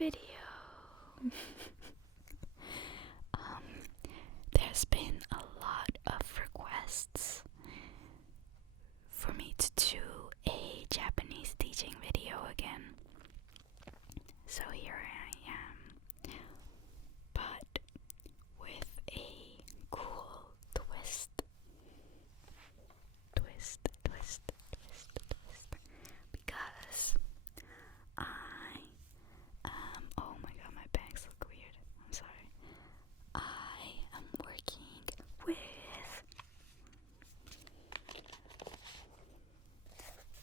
video. There's been a lot of requests for me to do a Japanese teaching video again. So here I am, but with a cool twist. Because oh my god, my bags look weird. I'm sorry. I am working with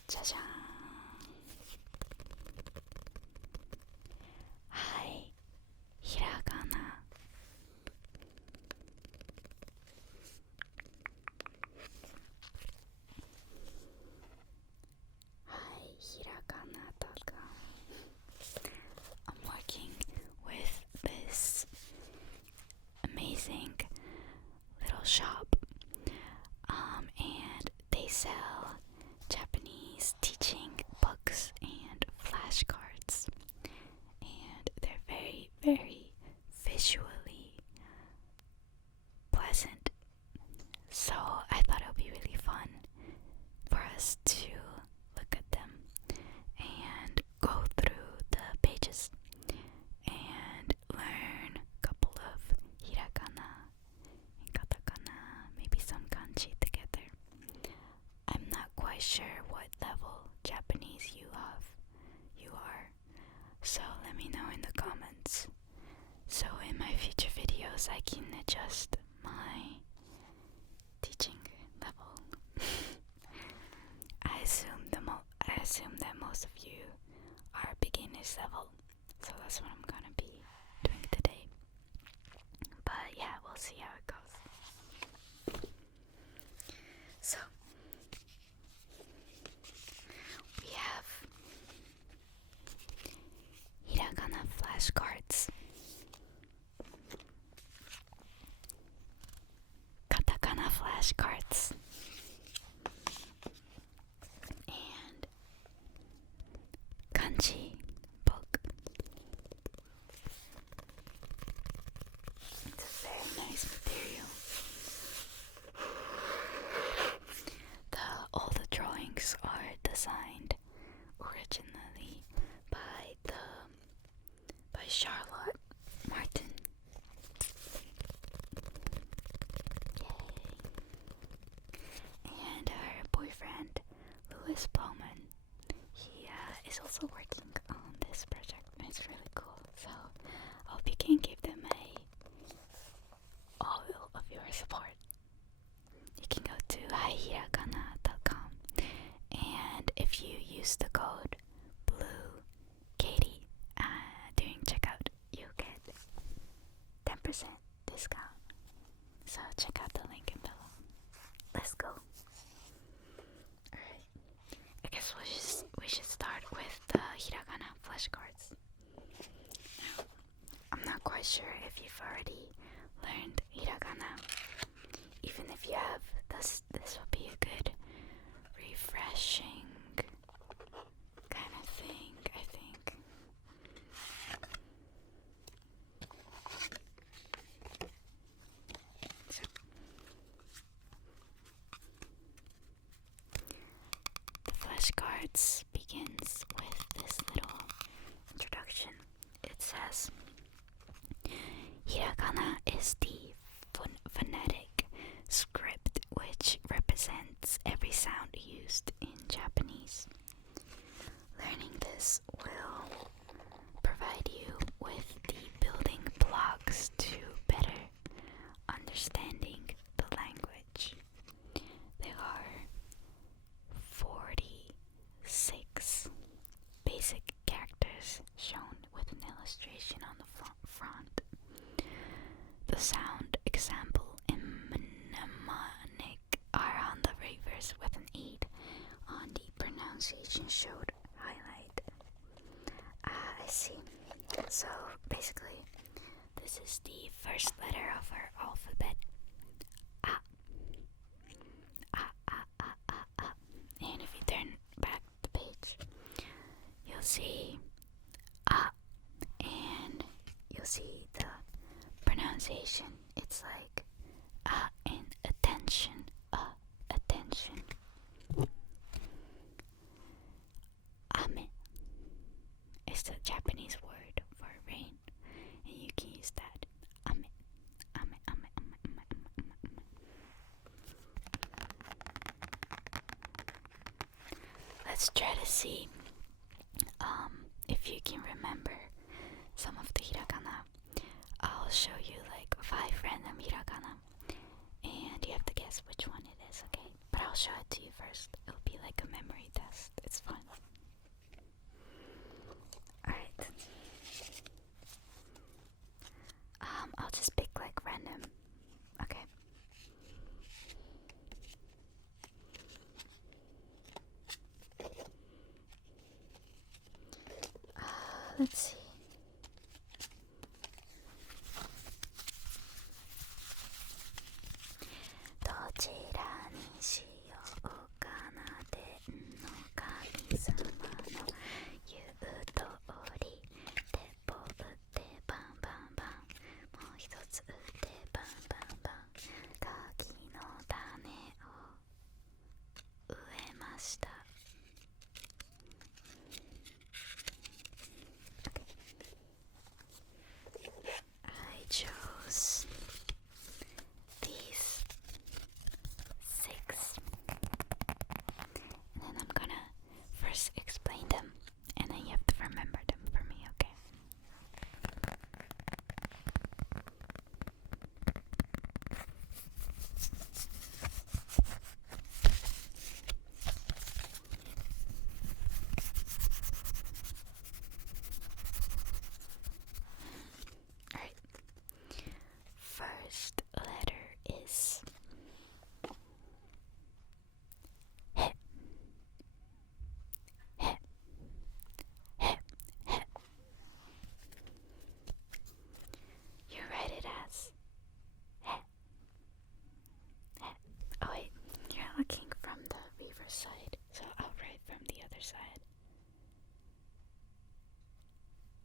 짜잔. Hi, hiragana. hiragana.com. I'm working with this amazing little shop, and they sell Japanese teaching books and flashcards, and they're very, very visually pleasant. So I thought it would be really fun for us to look at them and go through the pages and learn a couple of hiragana and katakana, maybe some kanji together. I'm not quite sure what level Japanese you are, so let me know in the comments. So in my future videos I can adjust my teaching level. I assume that most of you are beginners level, so that's what I'm gonna be doing today. But yeah, we'll see how it goes. So we have hiragana flashcards, katakana flashcards, and kanji book. It's a very nice material. All the drawings are designed originally by Charlotte Martin. Yay! And her boyfriend Louis Bowman. He is also working on this project, and it's really cool. So I hope you can give them all of your support. You can go to hiragana.com, and if you use the code BLUEKATIE during checkout, you get 10% discount. So check out the link in below. Let's go. Alright, I guess we should start with the hiragana flashcards. Now, I'm not quite sure if you've already learned hiragana. Even if you have, this will be a good refreshing kind of thing, I think. So, the flashcards begins with this little introduction. It says, hiragana is the phonetic script which represents every sound used in Japanese. Learning this will provide you with the building blocks to better understanding the language. There are 46 basic characters shown with an illustration on the front. The sound example and mnemonic are on the reverse with an 8 on the pronunciation showed highlight. I see. So basically, this is the first letter of our alphabet. Ah. Ah, ah, ah, ah, ah. And if you turn back the page, you'll see ah see the pronunciation. It's like in attention, attention. Ame is the Japanese word for rain, and you can use that. Ame, ame, ame, ame, ame, ame, ame. Let's try to see if you can remember some of the hiragana. I'll show you like 5 random hiragana, and you have to guess which one it is, okay? But I'll show it to you first. It'll be like a memory test. It's fun. Alright. I'll just pick like random. Okay. Let's see. I chose these 6, and then I'm gonna first explain them, and then you have to remember them for me, okay? Alright. First letter is he. He. He. He. You write it as he. He. Oh wait, you're looking from the reverse side, so I'll write from the other side.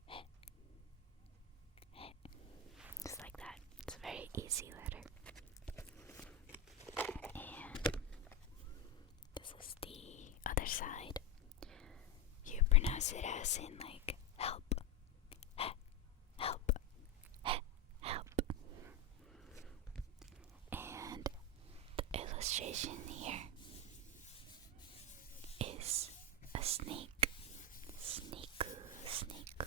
He. He. Just like that. It's a very easy letter. And this is the other side. You pronounce it as in like help. He. Help. He. Help. And the illustration here is a snake. Snake, snake.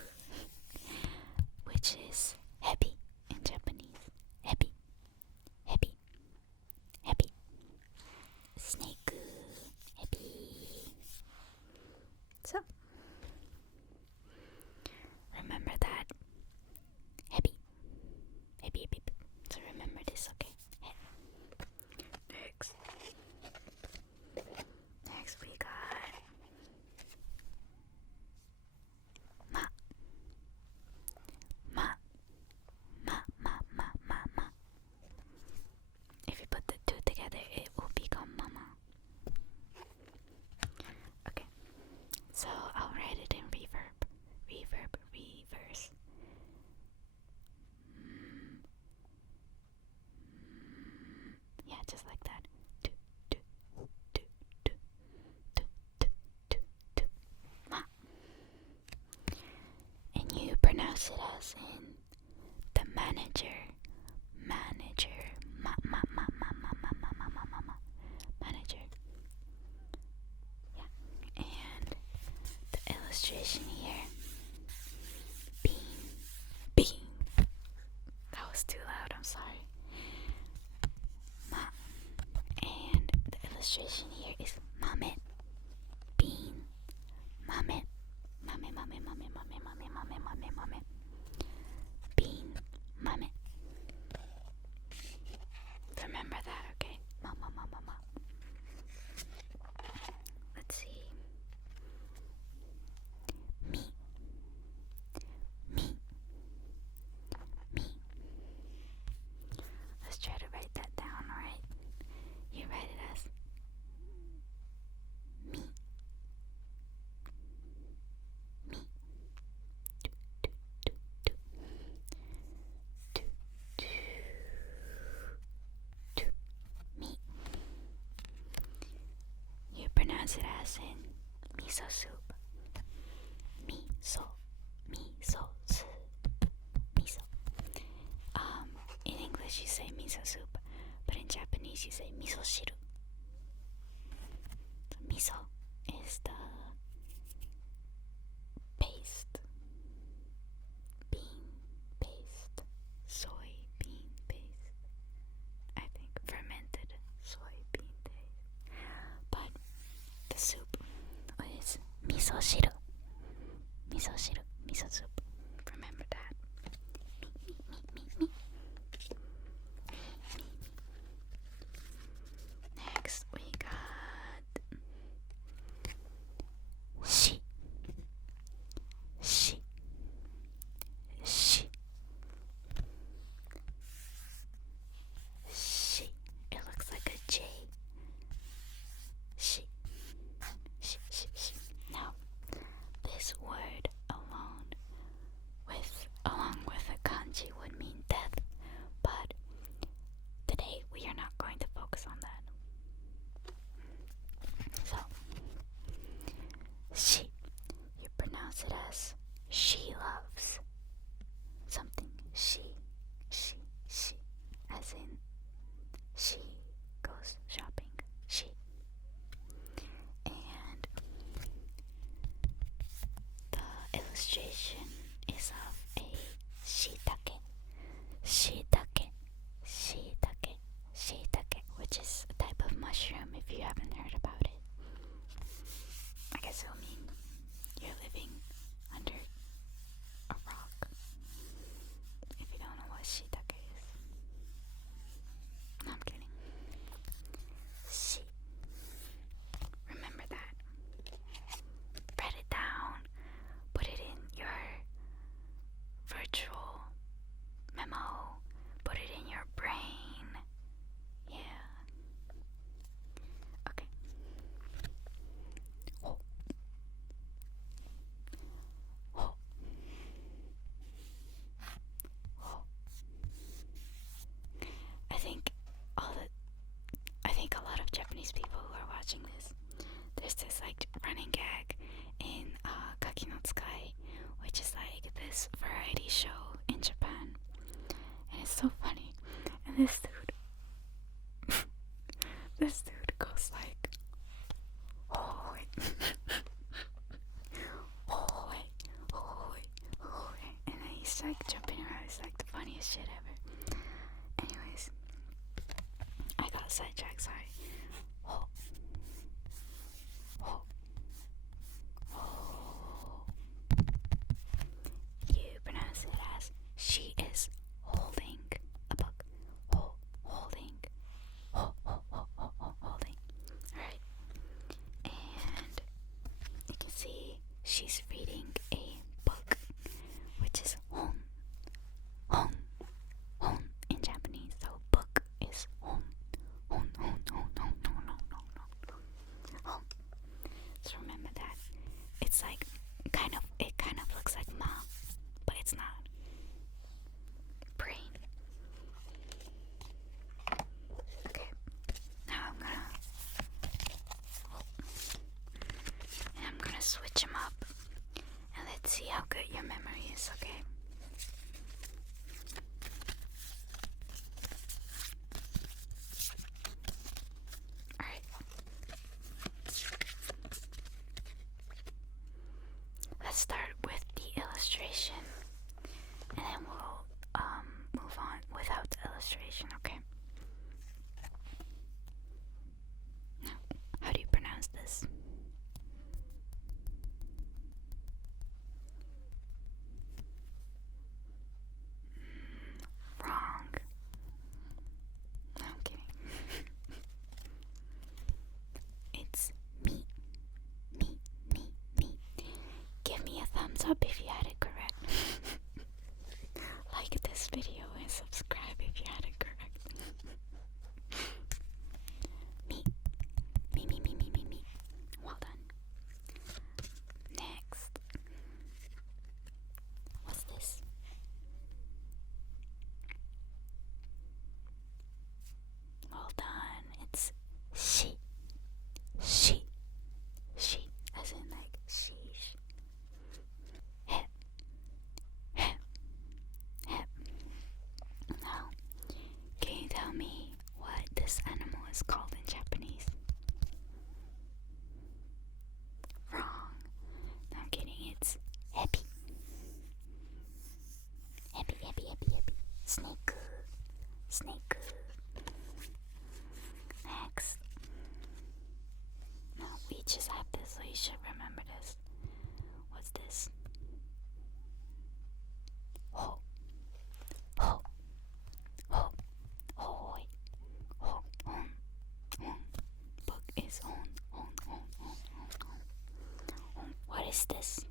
Which is hebi in Japanese. Hebi. Hebi. Hebi. Snake. Hebi. So, remember that. Hebi. Hebi, hebi. So remember this, okay? Next. Next we got ma. Ma. Ma, ma, ma, ma, ma. If you put the 2 together, it will become mama. Okay. So I'll write it in reverb. Reverb, reverse. Yeah, just like that. Do, do, do, do, do, do, do, do. Ma. And you pronounce it as in the manager. Manager. Ma, ma, ma, ma, ma, ma, ma, ma, ma, ma, ma. Manager. Yeah. And the illustration here. Bean. Bean. That was too loud, I'm sorry. Ma. And the illustration here is Mamet. Bean. Mamet. Mame, mame, mame, mame, mame, mame, mame, mame. Bean. Mamet. Remember that, okay? Mama, mama, mama. Let's see. Me. Me. Me. Let's try to write that down, alright? You write it as miso soup. Miso, miso, miso. In English you say miso soup, but in Japanese you say miso shiru. So miso is the paste, bean paste, soybean paste. I think fermented soybean paste. But the soup is miso shiru. Miso shiru, miso soup. Remember that. Me. Next we got shi. It looks like a J. Shi. Now, this word along with a kanji would mean death, but today we are not going to focus on that. So, she, you pronounce it as she loves something. She, as in she goes shopping. She. And the illustration is of a shiitake, which is a type of mushroom if you haven't heard about it. I guess it'll mean you're living under a rock if you don't know what shiitake is. No, I'm kidding. Shi. Remember that. Write it down. Put it in your virtual memo. Put it in your brain. Yeah. Okay. Oh. I think a lot of Japanese people who are watching this, there's this like running gag in Kaki no Tsukai, which is like this variety show in Japan, and it's so funny. And this dude goes like, oh wait, and then he's like jumping around. It's like the funniest shit ever. Anyways, I got sidetracked, sorry. You pronounce it as she is holding a book. Holding. Alright. And you can see she's reading a book, which is hon in Japanese. So book is hon. So remember that. It's like it kind of looks like ma, but it's not. Brain. Okay. Now I'm gonna switch them up, and let's see how good your memory is. Okay. Let's start with the illustration, and then we'll move on without the illustration, okay? Now, how do you pronounce this? Wrong. No, I'm kidding. It's me. Give me a thumbs up if you had it correct. Like this video and subscribe if you had it correct. Me. Well done. Next. What's this? Well done. It's she, as in like Snake. Snake. Next. No, we just have this, so you should remember this. What's this? Ho. Ho. Ho. Hoi. Ho. On. On. Book is on. On. On. On. On. On. What is this?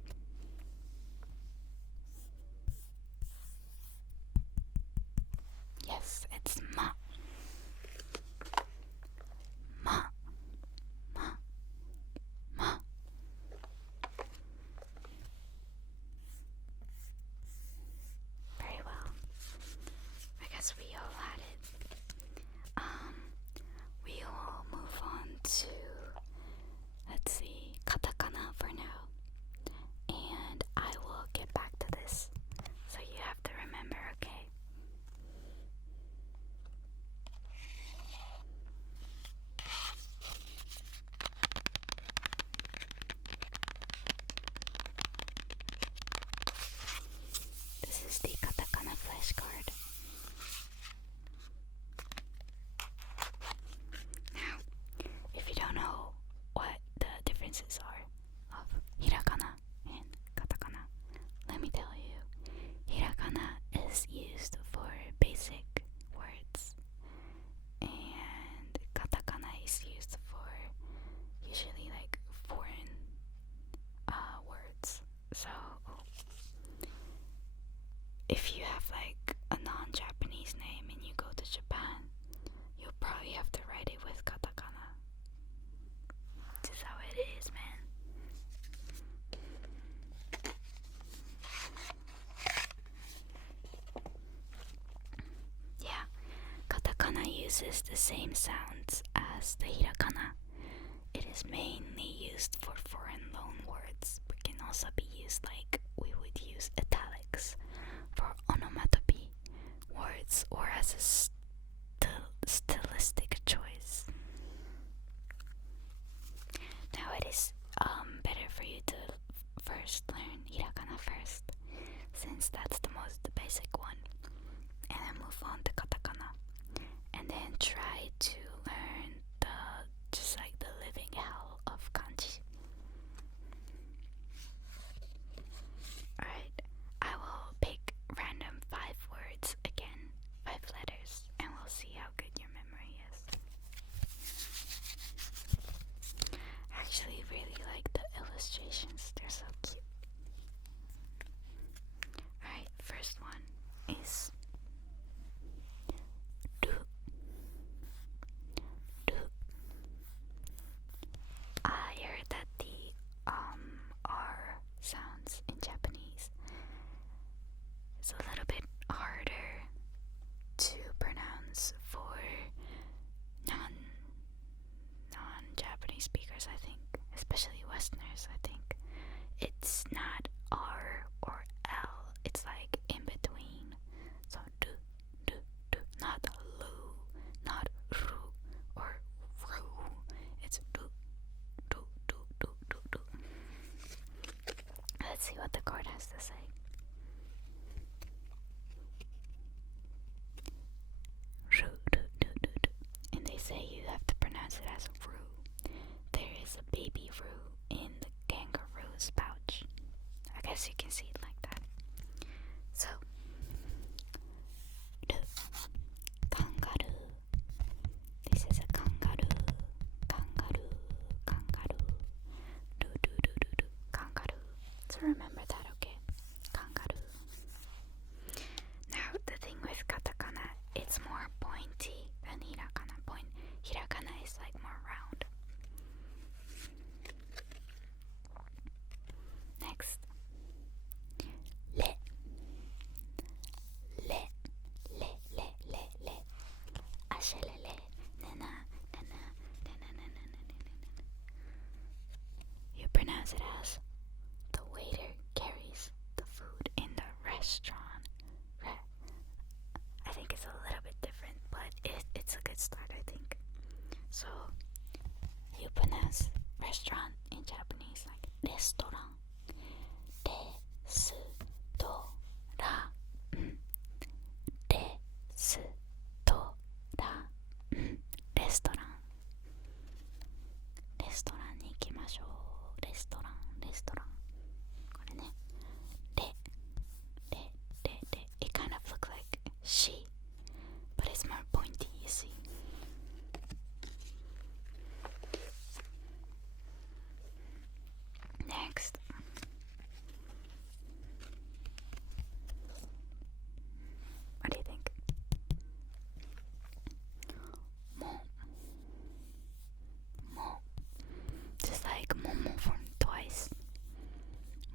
Yes, it's ma. Ma. Ma. Ma. Very well. I guess we all had it. We will move on to, let's see, katakana for now. And I will get back to this. So you have to remember, okay? This is the katakana flashcard. Now, if you don't know what the differences are of hiragana and katakana, let me tell you. Hiragana is used for basic words, and katakana is used for usually like foreign words. So if you have like a non-Japanese name and you go to Japan, you'll probably have to write it with katakana. This is how it is, man. Yeah, katakana uses the same sounds as the hiragana. It is mainly used for foreign loan words, but can also be used like we would use italics for onomatopoeia words or as a stylistic choice. Now it is better for you to first learn hiragana first, since that's the most basic one, and then move on to katakana, and then try to learn just like the living hell of kanji. Alright, I will pick random 5 words again, 5 letters, and we'll see how good your memory is. I actually really like the illustrations, they're so cute. Alright, first one is do. Do. I heard that the R sounds in Japanese is a little bit harder to pronounce for non-Japanese speakers, I think, especially Westerners. I think it's not R or L, it's like in between. So do, do, do, not lu, not ru or ru. It's do, do, do, do, do, do. Let's see what the card has to say. Ru, do, do, do, do. And they say you have to pronounce it as ru. There is a baby ru in the kangaroo's pouch. I guess you can see it like that. So, do. Kangaroo. This is a kangaroo. Kangaroo. Kangaroo. Do, do, do, do, do. Kangaroo. So remember that, okay? Kangaroo. Now, the thing with katakana, it's more pointy than hiragana. Hiragana is like more round. Next. Le. Le. Le. Le. Le. Le. Ashelele. Nana. Nana. Nana. Nana. Nana. You pronounce it as the waiter carries the food in the restaurant. I think it's a little bit different, but it's a good start, I think. So, you pronounce restaurant in Japanese like restaurant. Restaurant. she, but it's more pointy, you see. Next, what do you think? Mo, mo, just like momo from Twice.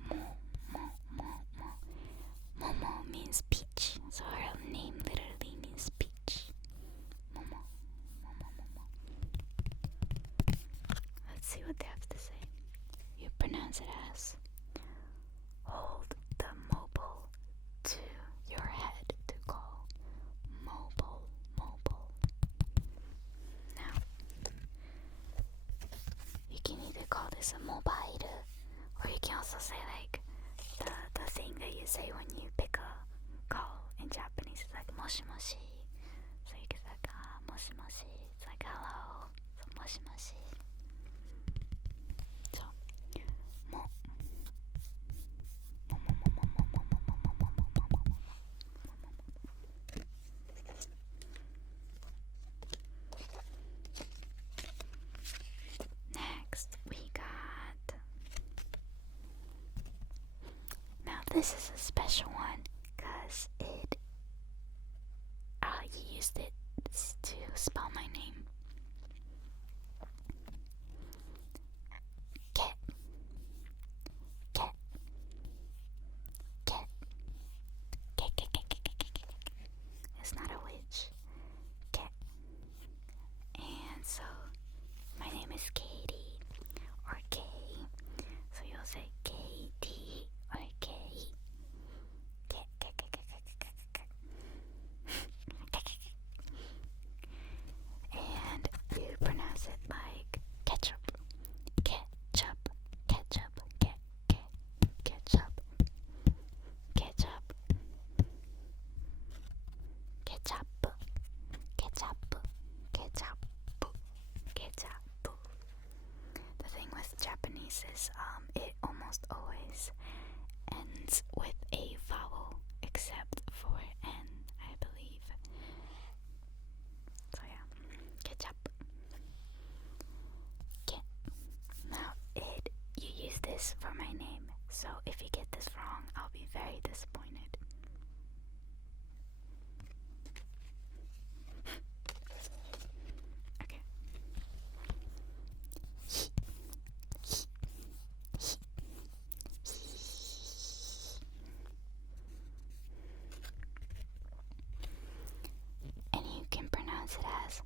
Mo, mo, mo, mo. Momo means peach, so her name literally means peach. Momo, momo, momo. Let's see what they have to say. You pronounce it as hold the mobile to your head to call. Mobile, mobile. Now, you can either call this a mobile, or you can also say like the thing that you say when you pick a call in Japanese is like moshi moshi. So you can say like moshi moshi. It's like hello. So moshi moshi. So mo. Next we got. Now this is a special one because you used it to spell my name. Ket, ket, ket, ket, ket, ket, ket, ket, ket. It's not a witch. Ket. And so my name is Katie or Kay. So you'll say Katie or Kay. Ket, ket, ket, ket, ket, ket, ket. And you pronounce it like ketchup, ketchup, ketchup, ketchup, ketchup, ketchup, ketchup, ketchup, ketchup. The thing with Japanese is it almost always ends with a vowel except for N, I believe. So yeah, ketchup. Now you use this for my name, so if you get this wrong, I'll be very disappointed. Okay. And you can pronounce it as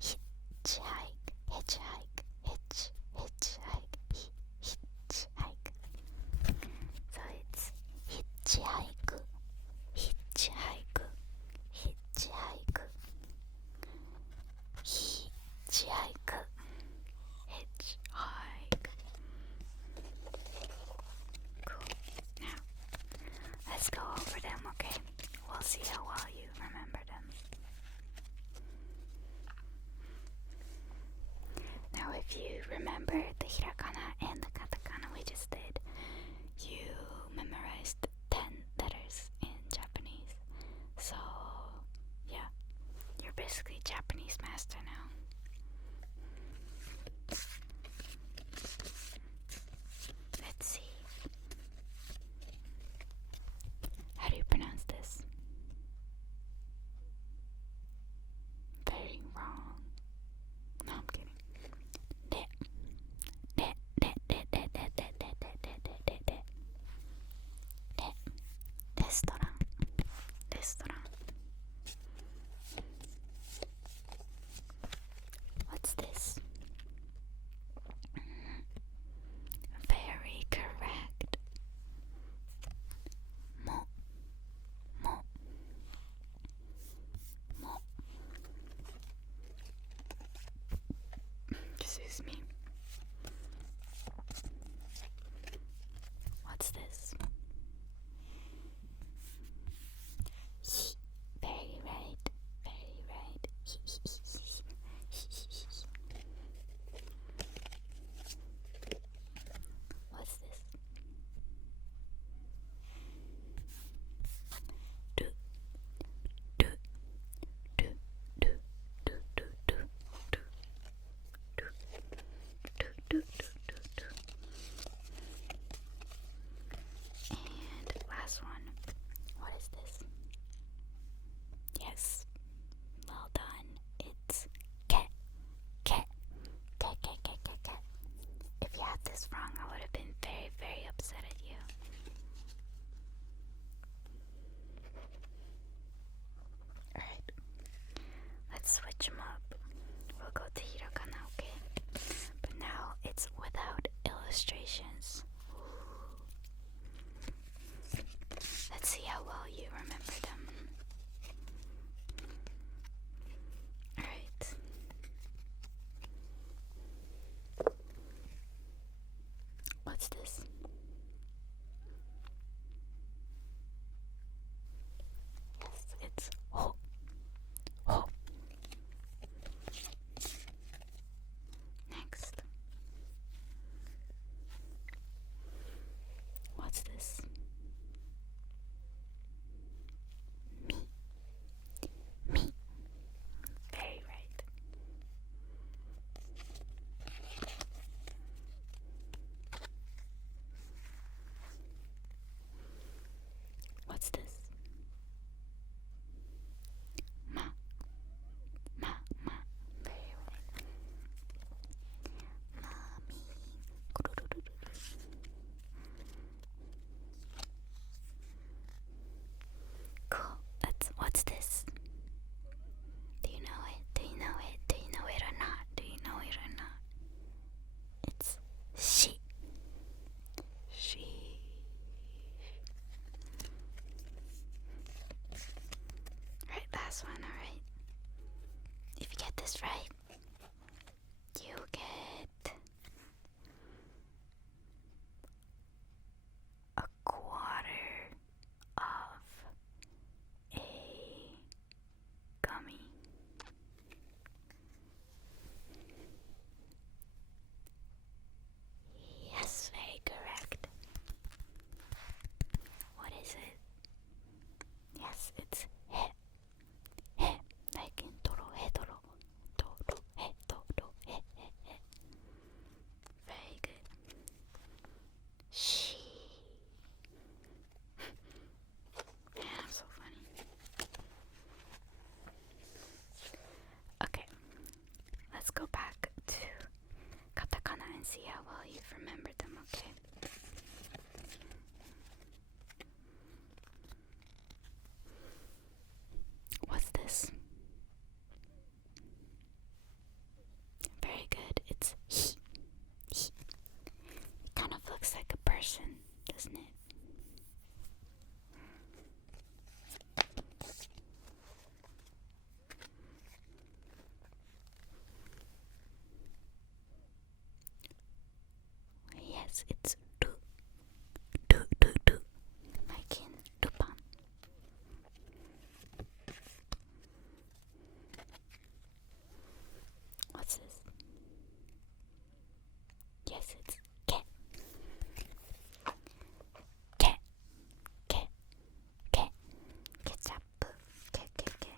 hitchhike, hitchhike, hitchhike, hitchhike. So it's hitchhike, hitchhike, hitchhike, hitchhike, hitchhike. Cool. Now, let's go over them, okay? We'll see how well you remember them. Now, if you remember the hiragana and the katakana we just did, you memorized 10 letters in Japanese. So, yeah, you're basically Japanese master now. Let's see. How do you pronounce this? Very wrong. No, I'm kidding. Restaurant. Restaurant. will go to hiragana, okay? But now it's without illustrations. Let's see how well you remember them. Alright. What's this? Yes, it's ho. Ho. Next. What's this? Me. Me. Very right. What's this? Ma. Ma. Ma. Very right. Mommy. Cool. What's this? Do you know it? Do you know it? Do you know it or not? Do you know it or not? It's she. She. Right, last one, alright? If you get this right, you get a quarter of a gummy. Yes, very correct. What is it? Yes, it's he. He. Like in toro, he, toro. Toro, he, toro, he, he. Very good. She. Man, I'm so funny. Okay, let's go back to katakana and see how well you've remembered them, okay? What's this? Very good. It's he. He. It kind of looks like a person, doesn't it? Yes, it's do. Do, do, do. Like in Lupin. What's this? Yes, it's ke. Ke. Ke. Ke. Ketchup. Ke, ke, ke.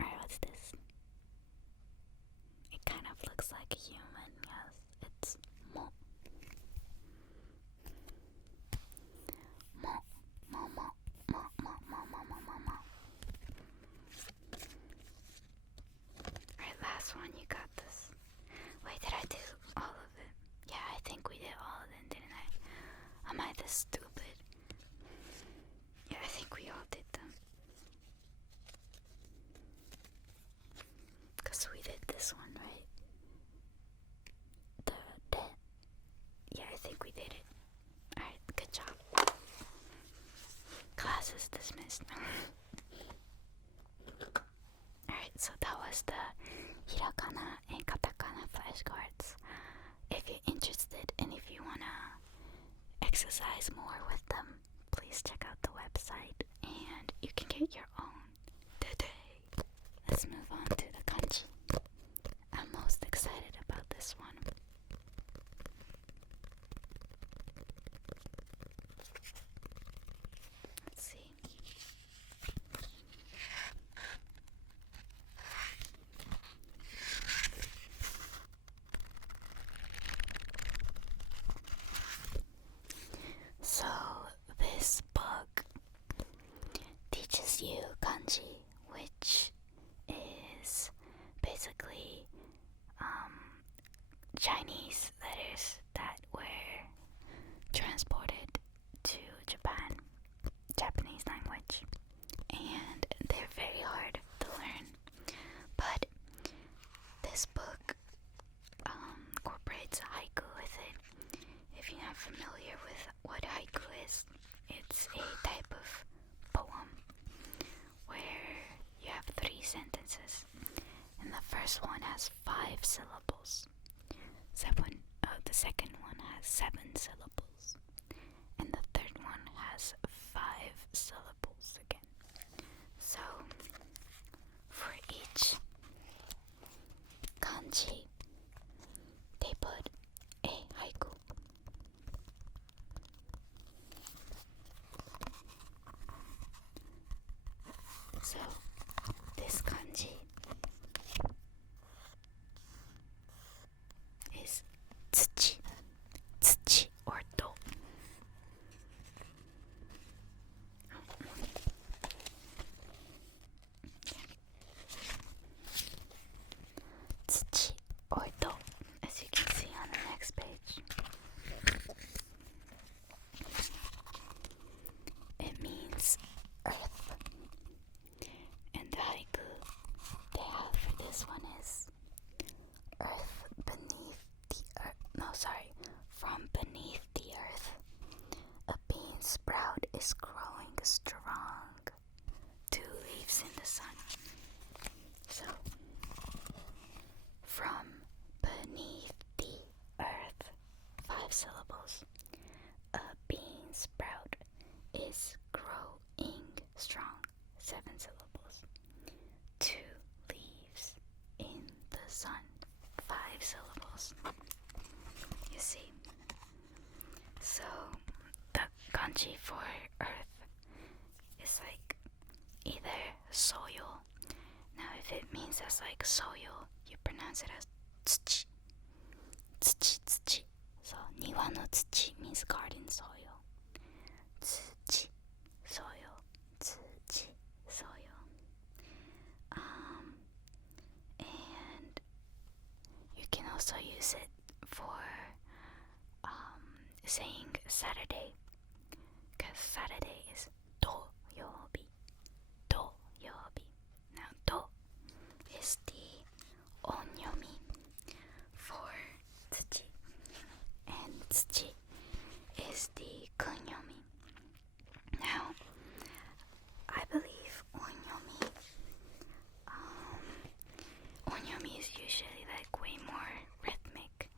Alright, what's this? It kind of looks like a human, yes. It's mo. Mo. Mo, mo. Mo, mo, mo, mo, mo, mo, mo. Alright, last one, you got this. Wait, did I do all of it? Yeah, I think we did all of them, didn't I? Am I this stupid? Yeah, I think we all did them. Because we did this one, right? Yeah, I think we did it. Alright, good job. Class is dismissed. Alright, so that was the hiragana and katakana flashcards. If you're interested and if you wanna exercise more with them, please check out the website and you can get your own today. Let's move on to the kanji. I'm most excited about this one. Let's see. So this book teaches you kanji, which is basically Chinese letters that were transported to Japanese language, and they're very hard. familiar with what haiku is, it's a type of poem where you have 3 sentences, and the first one has 5 syllables. The second one has 7 syllables, and the third one has 5 syllables again. So for each kanji, they put a haiku. So this kanji is tsuchi, tsuchi or do. Tsuchi or do, as you can see on the next page. It means earth. And the haiku they have for this one is earth beneath the earth. No, sorry. From beneath the earth, a bean sprout is growing strong. 2 leaves in the sun. So, from beneath the earth, 5 syllables. A bean sprout is growing strong. 7 syllables. 2 leaves in the sun. 5 syllables. You see? So the kanji for earth is like either soil. Now if it means as like soil, you pronounce it as tsuchi. Tsuchi, tsuchi. So niwa no tsuchi means garden soil. Tsuchi, soil. Tsuchi, soil. And you can also use it for saying Saturday, because Saturday is doyobi. Doyobi. Now do is the onyomi for tsuchi, and tsuchi is the kunyomi. Now I believe onyomi is usually like way more rhythmic,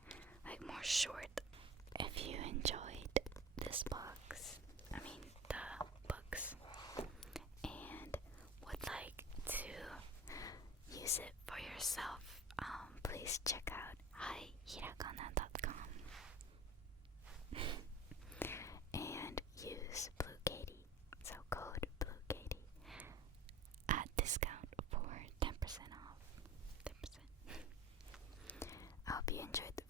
like more short. If you enjoyed this box, the books, and would like to use it for yourself, please check out hihiragana.com and use Blue Katie, so code Blue Katie at discount for 10% off. 10%. I hope you enjoyed the